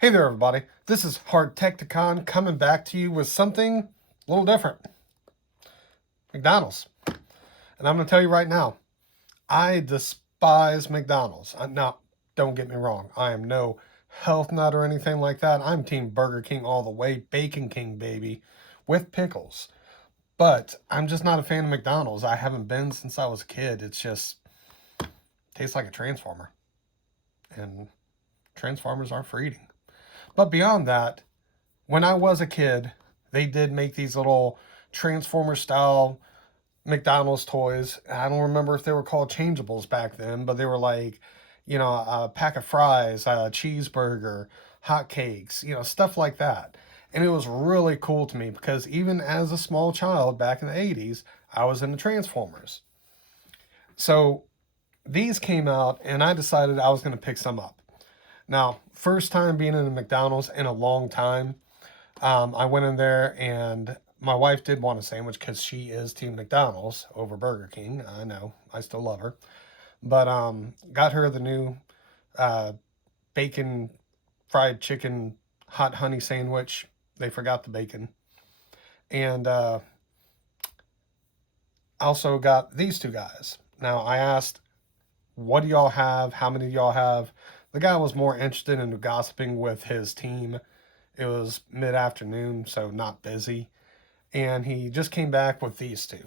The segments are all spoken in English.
Hey there, everybody. This is Hard Tecticon coming back to you with something a little different. McDonald's. And I'm going to tell you right now, I despise McDonald's. Now, don't get me wrong. I am no health nut or anything like that. I'm Team Burger King all the way. Bacon King, baby. With pickles. But I'm just not a fan of McDonald's. I haven't been since I was a kid. It's just tastes like a Transformer. And Transformers aren't for eating. But beyond that, when I was a kid, they did make these little Transformer style McDonald's toys. I don't remember if they were called Changeables back then, but they were like, a pack of fries, a cheeseburger, hot cakes, stuff like that. And it was really cool to me because even as a small child back in the 80s, I was into Transformers. So these came out and I decided I was going to pick some up. Now, first time being in a McDonald's in a long time. I went in there and my wife did want a sandwich because she is Team McDonald's over Burger King. I know, I still love her. But got her the new bacon fried chicken hot honey sandwich. They forgot the bacon. And also got these two guys. Now, I asked, what do y'all have? How many do y'all have? The guy was more interested in gossiping with his team. It was mid-afternoon, so not busy. And he just came back with these two.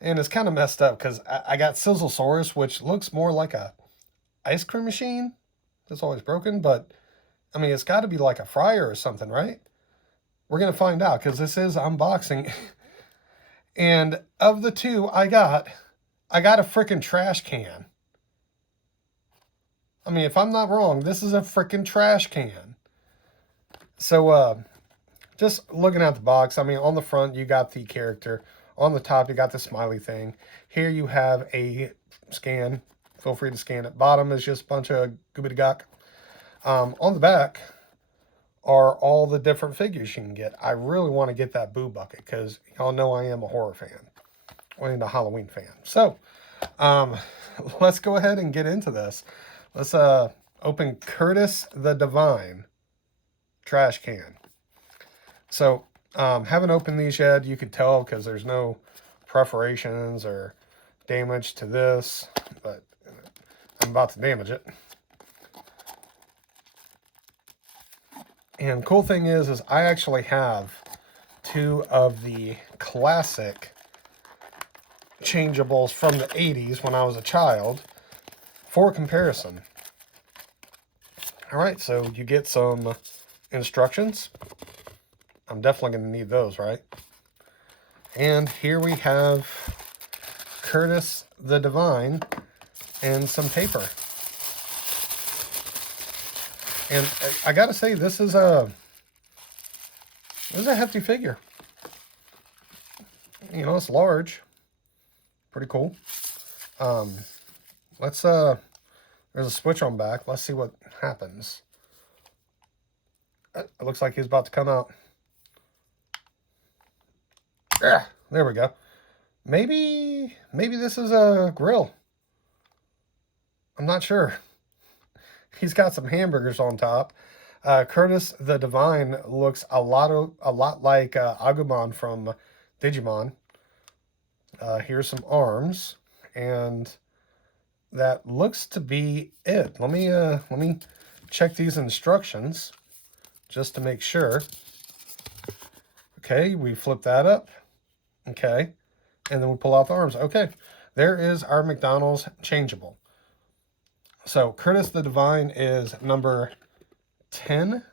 And it's kind of messed up because I got Sizzlesaurus, which looks more like a ice cream machine. That's always broken, but I mean, it's got to be like a fryer or something, right? We're going to find out because this is unboxing. And of the two I got a freaking trash can. I mean, if I'm not wrong, this is a freaking trash can. So, just looking at the box, I mean, on the front, you got the character. On the top, you got the smiley thing. Here you have a scan. Feel free to scan it. Bottom is just a bunch of goobity gok. On the back are all the different figures you can get. I really want to get that Boo Bucket because y'all know I am a horror fan. Or a Halloween fan. So, let's go ahead and get into this. Let's open Kurtis the Divine trash can. So, haven't opened these yet. You could tell because there's no perforations or damage to this, but I'm about to damage it. And cool thing is I actually have two of the classic Changeables from the 80s when I was a child for comparison. All right, so you get some instructions. I'm definitely going to need those, right? And here we have Kurtis the Divine and some paper. And I got to say, this is a hefty figure. It's large. Pretty cool. Let's there's a switch on back. Let's see what happens. It looks like he's about to come out. Yeah, there we go. Maybe this is a grill. I'm not sure. He's got some hamburgers on top. Kurtis the Divine looks a lot like Agumon from Digimon. Here's some arms, and that looks to be it. Let me check these instructions just to make sure. Okay, we flip that up. Okay, and then we pull out the arms. Okay, there is our McDonald's changeable. So Kurtis the Divine is number 10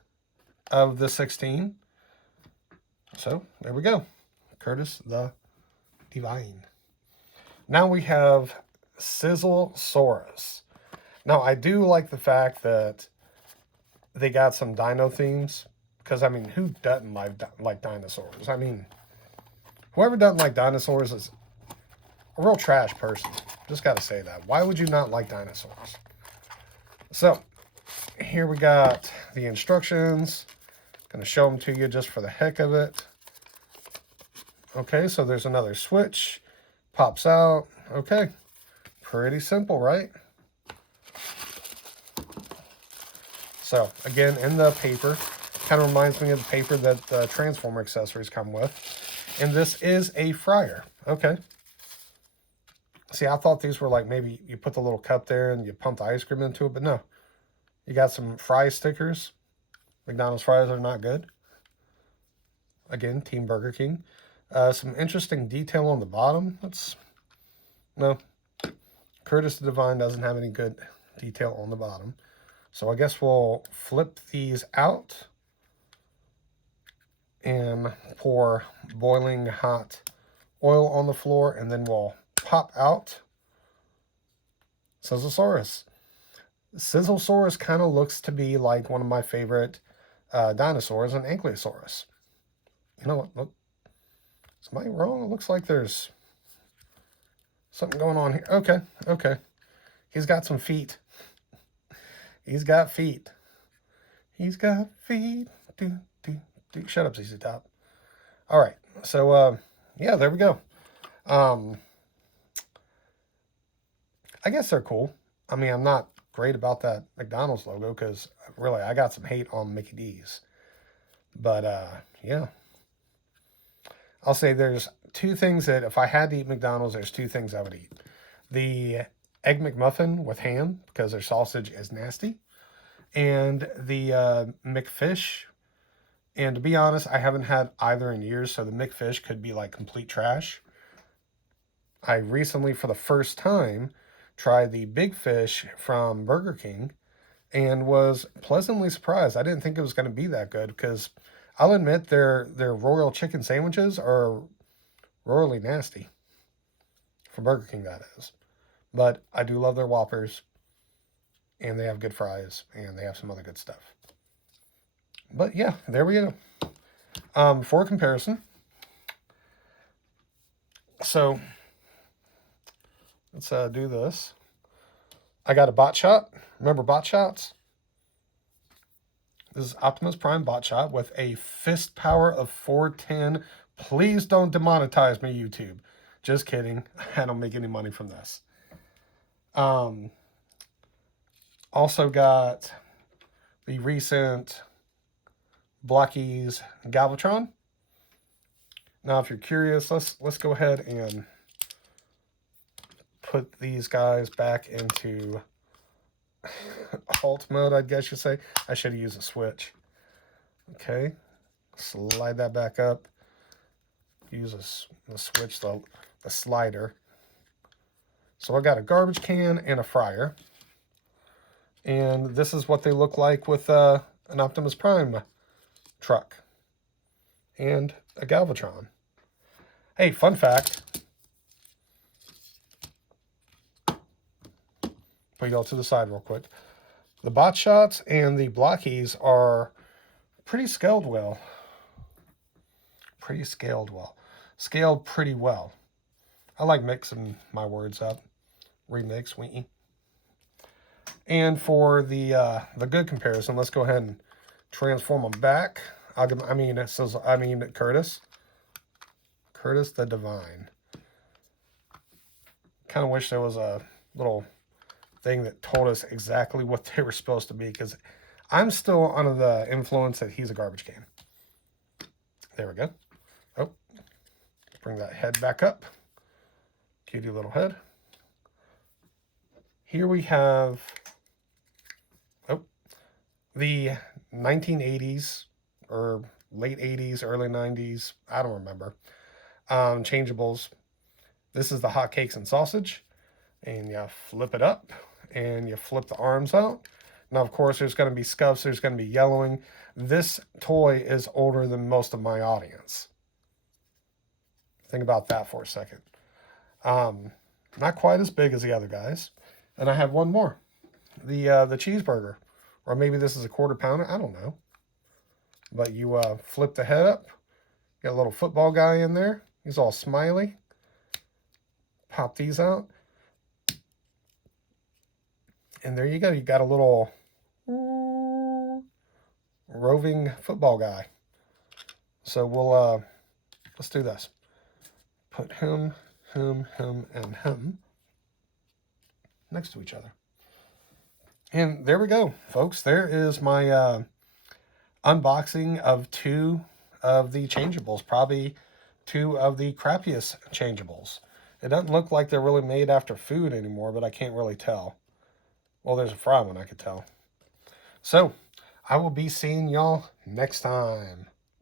of the 16. So there we go. Kurtis the Divine. Now we have Sizzlesaurus. Now I do like the fact that they got some dino themes. Because, I mean, who doesn't like dinosaurs? I mean, whoever doesn't like dinosaurs is a real trash person. Just got to say that. Why would you not like dinosaurs? So, here we got the instructions. Going to show them to you just for the heck of it. Okay, so there's another switch. Pops out. Okay. Pretty simple, right? So, again, in the paper, kind of reminds me of the paper that the Transformer accessories come with. And this is a fryer. Okay. See, I thought these were like maybe you put the little cup there and you pump the ice cream into it, but no. You got some fry stickers. McDonald's fries are not good. Again, Team Burger King. Some interesting detail on the bottom. No. Kurtis the Divine doesn't have any good detail on the bottom. So I guess we'll flip these out and pour boiling hot oil on the floor, and then we'll pop out Sizzlesaurus. Sizzlesaurus kind of looks to be like one of my favorite dinosaurs, an Ankylosaurus. You know what? Look, am I wrong? It looks like there's something going on here. Okay. He's got some feet. He's got feet. He's got feet. Shut up, ZZ Top. All right. So, yeah, there we go. I guess they're cool. I mean, I'm not great about that McDonald's logo because, really, I got some hate on Mickey D's. But, yeah. I'll say there's two things that if I had to eat McDonald's, there's two things I would eat. The Egg McMuffin with ham, because their sausage is nasty. And the McFish. And to be honest, I haven't had either in years, so the McFish could be like complete trash. I recently, for the first time, tried the Big Fish from Burger King and was pleasantly surprised. I didn't think it was going to be that good because I'll admit their royal chicken sandwiches are royally nasty. For Burger King, that is. But I do love their Whoppers, and they have good fries, and they have some other good stuff. But yeah, there we go. For comparison, so let's do this. I got a bot shot. Remember bot shots? This is Optimus Prime bot shot with a fist power of 410. Please don't demonetize me, YouTube. Just kidding. I don't make any money from this. Also got the recent Blockies Galvatron. Now, if you're curious, let's go ahead and put these guys back into alt mode, I guess you say. I should have used a switch. Okay, slide that back up. Use the switch, the slider. So I got a garbage can and a fryer. And this is what they look like with an Optimus Prime truck and a Galvatron. Hey, fun fact. Put y'all to the side real quick. The bot shots and the blockies are pretty scaled well. Scaled pretty well. I like mixing my words up. Remix, we. And for the good comparison, let's go ahead and transform them back. Kurtis. Kurtis the Divine. Kind of wish there was a little thing that told us exactly what they were supposed to be, because I'm still under the influence that he's a garbage can. There we go. Oh, bring that head back up. Cutie little head. Here we have the 1980s or late 80s, early 90s, I don't remember, Changeables. This is the hot cakes and sausage, and you flip it up and you flip the arms out. Now, of course, there's going to be scuffs, there's going to be yellowing. This toy is older than most of my audience. Think about that for a second. Not quite as big as the other guys. And I have one more, the cheeseburger. Or maybe this is a quarter pounder. I don't know. But you flip the head up. Got a little football guy in there. He's all smiley. Pop these out. And there you go. You got a little roving football guy. So we'll, let's do this. Put him, and him next to each other. And there we go, folks. There is my unboxing of 2 of the changeables. Probably 2 of the crappiest changeables. It doesn't look like they're really made after food anymore, but I can't really tell. Well, there's a fry one I could tell. So, I will be seeing y'all next time.